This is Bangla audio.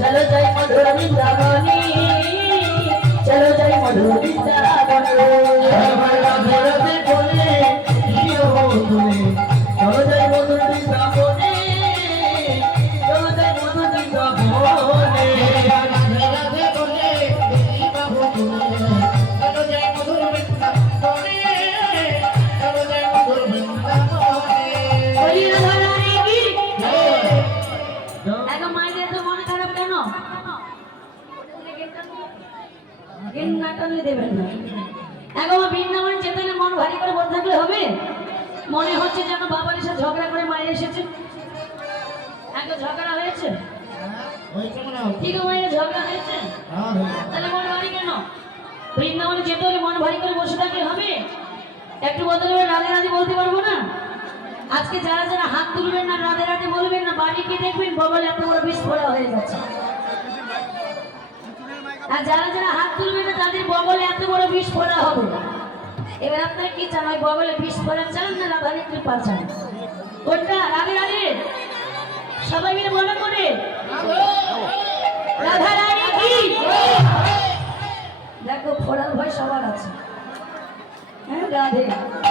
चलो जय मधुर वृंदावनी, चलो जय मधुर वृंदावनी। चलो जय मधुर वृंदावनी, चलो जय मधुर वृंदावनी। चलो जय मधुर वृंदावनी, चलो जय मधुर वृंदावनी। बोलिए राधा रानी की। एगो माइने तो मन खाराप केन? গেন না টানলে দেবেন না। এগো বৃন্দাবনে যেতে হলে মন ভারী করে বসে থাকলে হবে? মনে হচ্ছে যেন বাবার এসে ঝগড়া করে মায়ের এসেছে। এগো ঝগড়া হয়েছে? ঠিক মায়ের ঝগড়া হয়েছে? তাহলে মন ভারী কেন? বৃন্দাবনে যেতে হলে মন ভারী করে বসে থাকলে হবে? একটু বদলে রাধে রাধে বলতে পারবো না? আজকে যারা যারা হাত তুলবেন না, রাধে রাধে বলবেন না, বাড়ি গিয়ে দেখবেন বগলে এত বড় বিস্ফোরা হয়ে যাচ্ছে। আর যারা যারা হাত তুলবেন না তাদের বগলে এত বড় বিস্ফোরা হবে। এবার আপনারা কি চান? ওই বগলে বিস্ফোরা চান না রাধারানীর কৃপা চান? কোনটা? রাধে রাধে সবাই মিলে বলা করে রাধা রানী কি। দেখো ফোড়ার ভয় সবার আছে। হ্যাঁ রাধে।